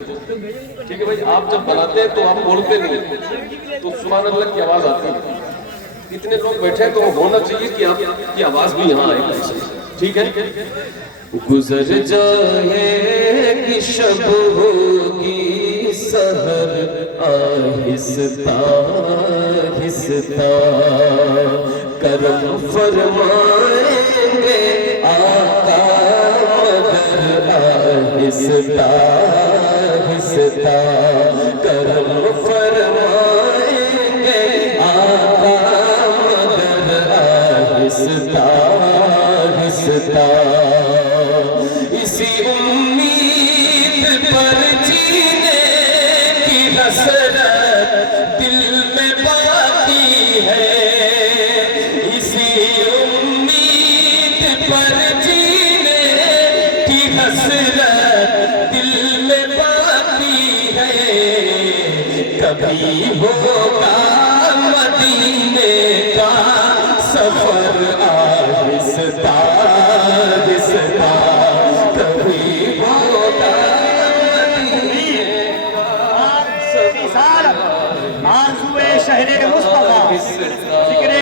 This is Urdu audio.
ٹھیک ہے بھائی، آپ جب بناتے ہیں تو آپ بولتے نہیں تو سبحان اللہ کی آواز آتی ہے. اتنے لوگ بیٹھے تو ہونا چاہیے کہ آپ کی آواز بھی یہاں آئے. ٹھیک ہے. گزر جائے گی شب ہوگی سحر آہستہ آہستہ کرم فرمائیں گے آقا مگر آہستہ آہستہ کرم فرمائیں گے آقا مگر آہستہ آہستہ اسی امید پر جینے کی حسرت دل میں باقی ہے اسی امید پر جینے کی حسرت دل میں باقی ہے کبھی ہوگا مدینے کا سفر آہستہ آہستہ کبھی ہوگا مدینے کا سفر آرزوئے شہر مصطفیٰ